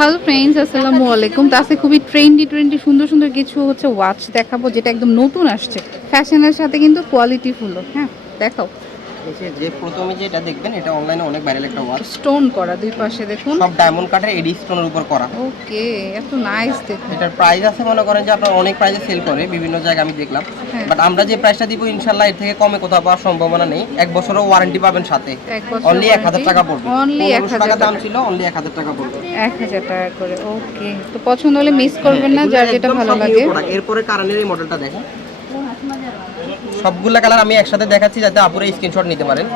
Hello friends আসসালামু আলাইকুম। তো আজকে খুবই ট্রেন্ডি ট্রেন্ডি সুন্দর সুন্দর কিছু হচ্ছে ওয়াচ দেখাবো, যেটা একদম নতুন আসছে। ফ্যাশনের সাথে কিন্তু কোয়ালিটি ফুল হ্যাঁ? দেখাও। এই যে- প্রথমে যেটা দেখবেন এটা অনলাইনে অনেক ভাইরাল একটা ওয়াচ স্টোন করা দুই পাশে দেখুন। সব ডায়মন্ড কাটের এডি স্টোনের উপর করা। ওকে এত নাইস দেখুন। এটার প্রাইস আছে মনে করেন যে আপনার অনেক প্রাইসে সেল করে বিভিন্ন জায়গায় আমি দেখলাম। হ্যাঁ। বাট আমরা যে প্রাইসটা দিব ইনশাল্লাহ এর থেকে কমে কোথাও পাওয়ার সম্ভাবনা নেই। এক বছরও ওয়ারেন্টি পাবেন সাথে। অনলি এক হাজার টাকা পড়বে। অনলি এক পনেরোশো হাজার টাকা। দাম ছিল অনলি এক হাজার টাকা পড়বে। এক হাজার টাকা করে ওকে তো পছন্দ হলে মিস করবেন না যার যেটা ভালো লাগে। এরপরে কারণের এই মডেলটা দেখেন। সবগুলা কালার আমি একসাথে দেখাচ্ছি যাতে আপুরে স্ক্রিনশট নিতে পারেন।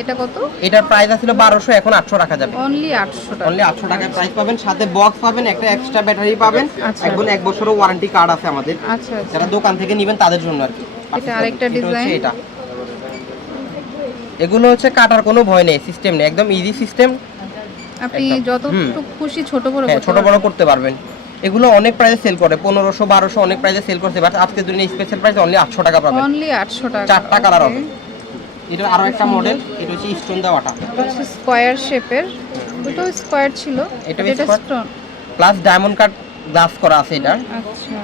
এটা কত? এটার প্রাইস আছিল বারোশো এখন আটশো রাখা যাবে। অনলি আটশো টাকা। অনলি আটশো টাকায় প্রাইস পাবেন সাথে বক্স পাবেন একটা এক্সট্রা ব্যাটারি পাবেন আচ্ছা। একদম এক বছরও ওয়ারেন্টি কার্ড আছে আমাদের। আচ্ছা আচ্ছা। যারা দোকান থেকে নেবেন তাদের জন্য আর কি। এটা আরেকটা design। এটা। এগুলো হচ্ছে কাটার কোনো ভয় নেই সিস্টেম নেই একদম ইজি সিস্টেম আপনি। যতটুকু খুশি ছোট বড় হ্যাঁ ছোট বড় করতে পারবেন। এগুলো অনেক প্রাইসে সেল করে পনেরোশো বারোশো অনেক প্রাইসে সেল করছে বাট আজকে দিনে স্পেশাল প্রাইস অনলি আটশো টাকা পাবেন অনলি আটশো টাকা চারটা কালার. হবে। এটা আরও একটা মডেল এটা হচ্ছে স্টোন দেওয়াটা। এটা হচ্ছে স্কোয়ার শেপের দুটো স্কয়ার ছিল এটা? Stone plus diamond cut glass করা আছে এটা। আচ্ছা।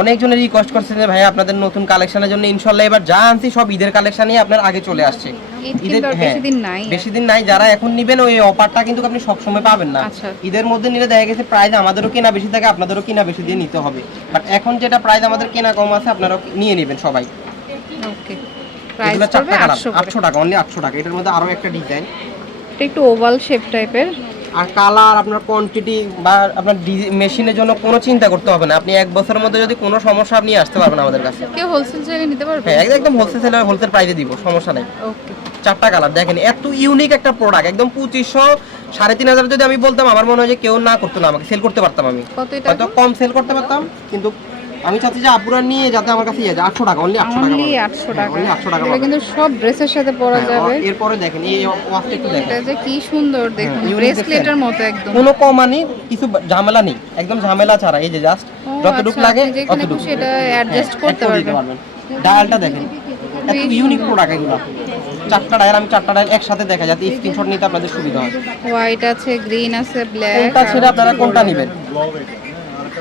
অনেকজনের রিকোয়েস্ট করছে যে ভাই আপনাদের নতুন কালেকশনের জন্য ইনশাল্লাহ এবার যা আনছি সব ঈদের কালেকশনই আপনার আগে চলে আসছে। ঈদ কিন্তু আর হ্যাঁ, বেশি দিন নাই। বেশি দিন নাই যারা এখন নিবেন ওই অফারটা কিন্তু আপনি সব সময় পাবেন না। আচ্ছা। ঈদের মধ্যে নিলে দেখা গেছে প্রাইস আমাদেরও কেনা বেশি থাকে আপনাদেরও কেনা বেশি দিয়ে নিতে হবে। বাট এখন যেটা প্রাইস আমাদের কেনা কম আছে আপনারা নিয়ে নেবেন সবাই। ওকে প্রাইস এগুলো পড়বে চারটা কালার আটশো টাকা অনলি আটশো টাকা। এটার মধ্যে আরও একটা ডিজাইন এটা একটু ওভাল শেপ টাইপের আর কালার আপনার কোয়ান্টিটি বা আপনার মেশিনের জন্য কোনো চিন্তা করতে হবে না। আপনি এক বছরের মধ্যে যদি কোনো সমস্যা আপনি আসতে পারবেন আমাদের কাছে। কেউ হোলসেল চাইলে নিতে পারবে? হ্যাঁ একদম হোলসেল সেলার হোলসেল প্রাইসে দিব সমস্যা নাই। ওকে চারটা কালার দেখেন এত ইউনিক একটা প্রোডাক্ট একদম পঁচিশশো সাড়ে তিন হাজার যদি আমি বলতাম আমার মনে হয় যে কেউ না করতো না আমাকে সেল করতে পারতাম আমি। কত এটা হয়তো কম সেল করতে পারতাম কিন্তু আমি চাচ্ছি যে আপুরা নিয়ে যাতে আমার কাছে ইয়ে যায়। আটশো টাকা অনলি আটশো টাকা অনলি পাবেন। আটশো হ্যাঁ, টাকা। only 800 টাকা কিন্তু সব ড্রেসের সাথে পরা হ্যাঁ, যাবে। এরপরে দেখেন এই ওয়াচটা একটু দেখেন। এটা যে কি সুন্দর দেখুন ব্রেসলেটের মতো একদম। কোনো কমা নেই কিছু ঝামেলা নেই একদম ঝামেলা ছাড়া। এই যে জাস্ট যতটুকু আচ্ছা, লাগে ততটুকু। খুশি অ্যাডজাস্ট হ্যাঁ, করতে পারবেন। ডায়ালটা দেখেন এত ইউনিক প্রোডাক্ট এগুলো। চারটা ডায়াল আমি চারটা ডায়াল একসাথে দেখা যাতে স্ক্রিনশট নিতে আপনাদের সুবিধা হয় হোয়াইট আছে গ্রিন আছে ব্ল্যাক কোনটা ছেড়ে আপনারা কোনটা নেবেন?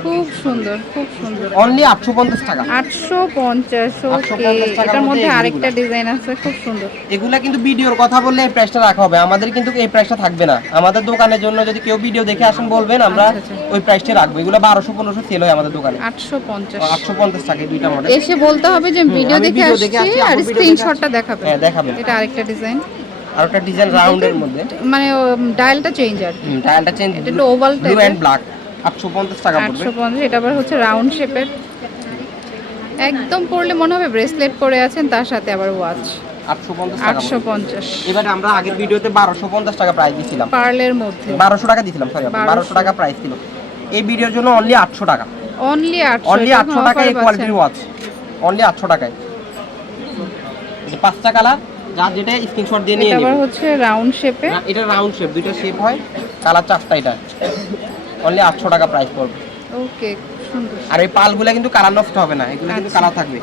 খুব সুন্দর খুব সুন্দর। অনলি আটশো পঞ্চাশ টাকা। আটশো পঞ্চাশ ওকে এটার মধ্যে আরেকটা ডিজাইন আছে খুব সুন্দর। এগুলা কিন্তু ভিডিওর কথা বললে এই প্রাইসটা রাখা হবে। আমাদের কিন্তু এই প্রাইসটা থাকবে না। আমাদের দোকানের জন্য যদি কেউ ভিডিও দেখে আসেন বলবেন আমরা আচ্ছা, আচ্ছা। ওই প্রাইসটা রাখব। এগুলো বারোশো পনেরোশো সেল হয় আমাদের দোকানে। আটশো পঞ্চাশ। আটশো পঞ্চাশ টাকা দুইটা মডেল এসে বলতে হবে যে ভিডিও দেখে আসছি আর স্ক্রিনশটটা দেখাবে হ্যাঁ দেখাবেন। এটা আরেকটা ডিজাইন আর একটা ডিজাইন রাউন্ডের মধ্যে। মানে ডায়ালটা চেঞ্জ আর ডায়ালটা চেঞ্জ এটা oval ব্লু type-এর। ব্ল্যাক আটশো পঞ্চাশ টাকা পড়বে। আটশো পঞ্চাশ এটা আবার হচ্ছে রাউন্ড শেপের একদম পরলে মনে হবে ব্রেসলেট পরে আছেন তার সাথে আবার ওয়াচ আটশো পঞ্চাশ টাকা আটশো পড়বে। পঞ্চাশ। এবারে আমরা আগের ভিডিওতে বারোশো পঞ্চাশ টাকা প্রাইস দিয়েছিলাম। পার্লের মধ্যে। বারোশো টাকা দিয়েছিলাম সরি 1200 বারোশো টাকা প্রাইস ছিল। এই ভিডিওর জন্য অনলি আটশো টাকা। অনলি আটশো অনলি আটশো টাকায় এই কোয়ালিটির ওয়াচ অনলি আটশো টাকায়। এই পাঁচটা কালার যার যেটা স্ক্রিনশট দিয়ে নিয়ে এটা হচ্ছে রাউন্ড শেপে এটা রাউন্ড শেপ দুইটা শেপ হয়। কালার চারটা এটা। অনলি আটশো টাকা প্রাইস পড়বে। ওকে সুন্দর। আর এই পালগুলো কিন্তু কালার নষ্ট হবে না এগুলো কিন্তু আচ্ছা। কালার থাকবে।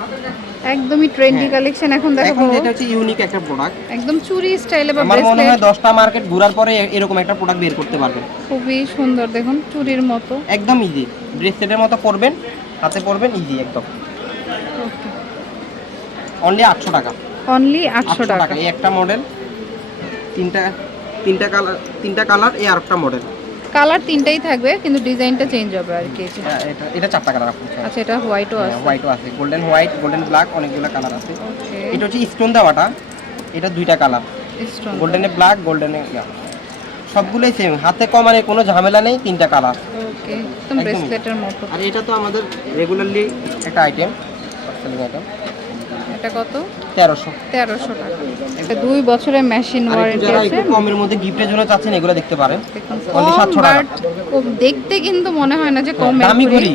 একদমই ট্রেন্ডি হ্যাঁ। কালেকশন এখন এখন দেখাবো যেটা হচ্ছে ইউনিক একটা প্রোডাক্ট একদম চুরি স্টাইলে বা আমার মনে হয় ব্রেসলেট দশটা মার্কেট ঘোরার পরে এরকম একটা প্রোডাক্ট বের করতে পারবেন খুবই সুন্দর দেখুন চুরির মতো। একদম ইজি ব্রেসলেটের মতো পরবেন হাতে পরবেন ইজি একদম। ওকে অনলি আটশো টাকা। অনলি আটশো আটশো টাকা। টাকা। এই একটা মডেল তিনটা তিনটা কালার তিনটা কালার এই আর একটা মডেল কালার তিনটাই থাকবে কিন্তু ডিজাইনটা চেঞ্জ হবে আর কি এটা এটা চারটা কালার আচ্ছা এটা হোয়াইটও আছে। হোয়াইটও আছে। গোল্ডেন হোয়াইট গোল্ডেন ব্ল্যাক অনেকগুলো কালার আছে। এটা হচ্ছে স্টোন দেওয়াটা। এটা দুইটা কালার। স্টোন গোল্ডেনে ব্ল্যাক গোল্ডেনে সবগুলোই সেম হাতে কমারে কোনো ঝামেলা নেই তিনটা কালার। ওকে একদম। ব্রেসলেটের মতো। আর এটা তো আমাদের রেগুলারলি একটা আইটেম আইটেম এটা কত? তেরোশো। তেরোশো টাকা। এটা দুই বছরের মেশিন ওয়ারেন্টি যারা আছে। কমের মধ্যে গিফটের জন্য চাচ্ছেন এগুলো দেখতে পারেন। Only 700 টাকা। দেখতে কিন্তু মনে হয় না যে কম দামি ঘড়ি।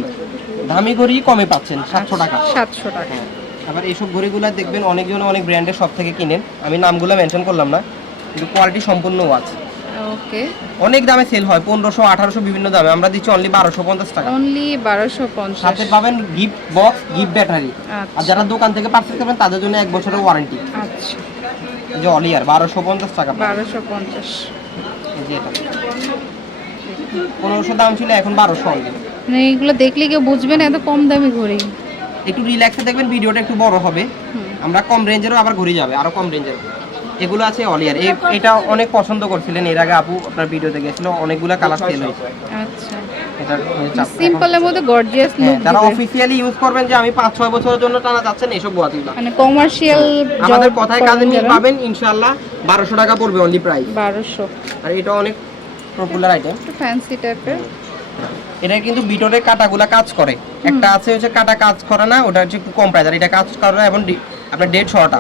দামি ঘড়ি কমে পাচ্ছেন সাতশো টাকা। সাতশো টাকা। হ্যাঁ। আবার এইসব ঘড়িগুলো দেখবেন অনেকজন অনেক ব্র্যান্ডের সব থেকে কিনেন। আমি নামগুলো মেনশন করলাম না কিন্তু কোয়ালিটি সম্পূর্ণ ওয়াচ ওকে। অনেক দামে সেল হয় পনেরোশো আঠারোশো বিভিন্ন দামে। আমরা দিচ্ছি অনলি বারোশো পঞ্চাশ টাকা। অনলি বারোশো পঞ্চাশ। সাথে পাবেন গিফট বক্স গিফট ব্যাটারি আর আচ্ছা। যারা দোকান থেকে পারচেস করবেন তাদের জন্য এক বছরের ওয়ারেন্টি আচ্ছা। এই যে অলিয়ার বারোশো পঞ্চাশ টাকা বারোশো পঞ্চাশ। এই যে এটা। পনেরোশো দাম ছিল এখন বারোশো অনলি মানে এইগুলো দেখলে কেউ বুঝবে না এত কম দামি ঘড়ি। একটু রিল্যাক্সে দেখবেন ভিডিওটা একটু বড় হবে। আমরা কম রেঞ্জেরও আবার ঘুরে যাবে আরও কম রেঞ্জের এগুলো আছে অলিয়ার এটা অনেক পছন্দ করছিলেন এর আগে আপু আপনার ভিডিওতে গেছিল অনেকগুলো কালার সেল হয়েছে আচ্ছা। সিম্পলের মধ্যে গর্জিয়াস লুক যারা অফিসিয়ালি ইউজ করবেন যে আমি পাঁচ ছয় বছরের জন্য টানা যাচ্ছেন গোয়াতিগুলো মানে কমার্শিয়াল আমাদের কথায় কাজে মিল পাবেন ইনশাআল্লাহ বারোশো টাকা পড়বে অনলি প্রাইস বারোশো। আর এটা অনেক পপুলার আইটেম একটু ফ্যান্সি টাইপের এটা কিন্তু বিটরের কাটাগুলা কাজ করে। একটা আছে হচ্ছে কাটা কাজ করে না ওটা হচ্ছে একটু কম প্রাইস আর এটা কাজ করে এবং আপনার ডেট ছটা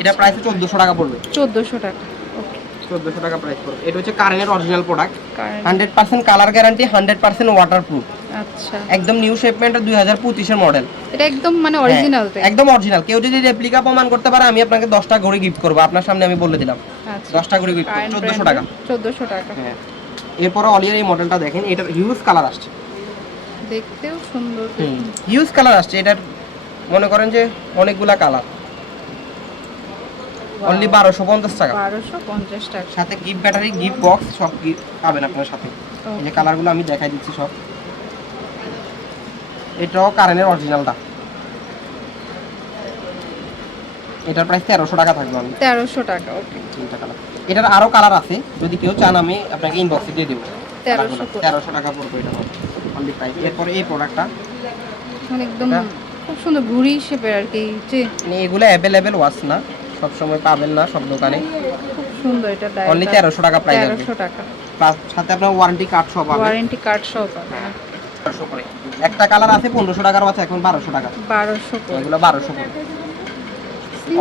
এটা প্রাইস চোদ্দোশো টাকা পড়বে। চোদ্দোশো টাকা ওকে। টাকা প্রাইস পড়বে। এটা হচ্ছে কারেন্টের original product colour guarantee hundred percent waterproof আচ্ছা। একদম নিউ শেপমেন্ট মডেল এটা একদম মানে অরিজিনাল একদম অরিজিনাল কেউ যদি রেপ্লিকা প্রমাণ করতে পারে আমি আপনাকে গিফট করব। আপনার সামনে আমি বলে দিলাম। আচ্ছা। গিফট চোদ্দোশো টাকা। হ্যাঁ। এরপরে অলিয়ার এই মডেলটা দেখেন এটার হিউজ কালার আসছে। দেখতেও সুন্দর। হিউজ কালার আসছে। এটার মনে করেন যে অনেকগুলা কালার অনলি বারোশো পঞ্চাশ টাকা। বারোশো পঞ্চাশ টাকা। সাথে গিফট ব্যাটারি গিফট বক্স সব গিফট পাবেন আপনার সাথে। এই যে কালারগুলো আমি দেখাই দিচ্ছি সব। এটাও কারেন্টের অরিজিনালটা এটার প্রাইস তেরোশো টাকা থাকবে আমি তেরোশো টাকা ওকে তিনটা কালার এটার আরও কালার আছে। যদি কেউ চান আমি আপনাকে ইনবক্সে দিয়ে দেবো। তেরোশো টাকা পড়বে এটা। অনলি প্রাইস এরপরে এই প্রোডাক্টটা মানে একদম খুব সুন্দর ঘুরি শেপের আর কি যে মানে এগুলো অ্যাভেলেবেল ওয়াচ না। সবসময় পাবেন না সব দোকানে। খুব সুন্দর এটা অনলি ডায়ালটা তেরোশো টাকা প্রাইস টাকা। প্লাস সাথে আপনার ওয়ারেন্টি কার্ড সব পাবেন। ওয়ারেন্টি কার্ড সহ পাবে বারোশো করে একটা কালার আছে পনেরোশো টাকার আছে এখন বারোশো টাকা। বারোশো করে। এগুলো বারোশো করে।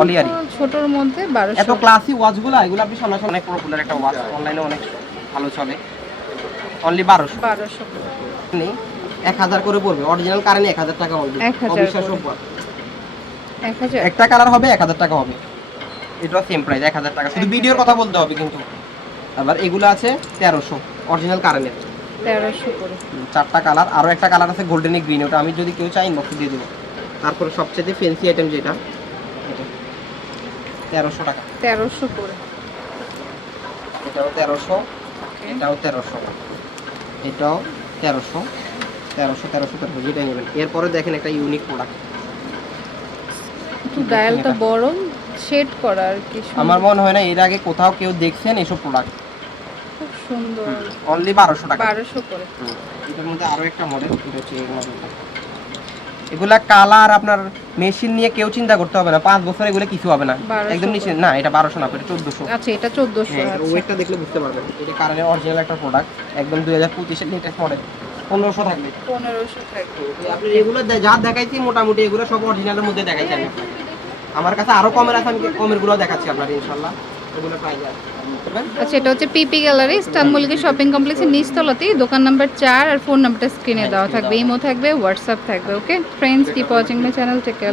অলিয়ারি ছোটর মধ্যে এত ক্লাসি ওয়াচগুলো এগুলো আপনি সামনে অনেক পপুলার একটা ওয়াচ অনলাইনে অনেক ভালো চলে। অনলি বারোশো। বারোশো করে। নেই এক হাজার করে পড়বে। অরিজিনাল কারেন্ট এক হাজার টাকা অলরেডি অবিশ্বাস্য করে। উপহার। এক হাজার। একটা কালার হবে এক হাজার টাকা হবে। এটাও সেম প্রাইস এক হাজার টাকা। শুধু ভিডিওর কথা বলতে হবে কিন্তু। আবার এগুলো আছে তেরোশো অরিজিনাল কারেন্টের তেরোশো করে। চারটা কালার আরও একটা কালার আছে গোল্ডেন গ্রিন ওটা আমি যদি কেউ চাই ইনবক্সে দিয়ে দেবো। তারপরে সবচেয়ে ফেন্সি আইটেম যেটা এটা। তেরোশো টাকা। তেরোশো করে। এটাও তেরোশো এটাও তেরোশো। এটাও তেরোশো তেরোশো তেরোশো তেরোশো যেটা নেবেন। এরপরে দেখেন একটা ইউনিক প্রোডাক্ট ডায়ালটা বড় শেড করা আর কি আমার মনে হয় না এর আগে কোথাও কেউ দেখছেন এসব প্রোডাক্ট খুব সুন্দর। অনলি বারোশো টাকা। বারোশো করে। এটার মধ্যে আরও একটা মডেল এটা হচ্ছে এই মডেলটা এগুলা কালার আপনার মেশিন নিয়ে কেউ চিন্তা করতে হবে না পাঁচ বছর এগুলো কিছু হবে না। একদম নিচে না এটা বারোশো না এটা চোদ্দশো। আচ্ছা এটা চোদ্দোশো হ্যাঁ এটার আচ্ছা। ওয়েটটা দেখলে বুঝতে পারবেন। এটা কারেন্টের অরিজিনাল একটা প্রোডাক্ট একদম দুই হাজার পঁচিশের লেটেস্ট মডেল পনেরোশো থাকবে। পনেরোশো থাকবে। আপনি এগুলো যা দেখাইছি মোটামুটি এগুলো সব অরিজিনালের মধ্যে দেখাইছি আমি। আমার কাছে আরও কমের আছে, আমি কমেরগুলো দেখাচ্ছি আপনার ইনশাল্লাহ এগুলো পাই যায়? আচ্ছা এটা হচ্ছে পিপি গ্যালারি মল্লিকা শপিং কমপ্লেক্সের নিচতলাতেই। দোকান নাম্বার চার আর ফোন নাম্বারটা স্ক্রিনে দেওয়া থাকবে ইমো থাকবে হোয়াটসঅ্যাপ থাকবে okay friends keep watching my channel থেকে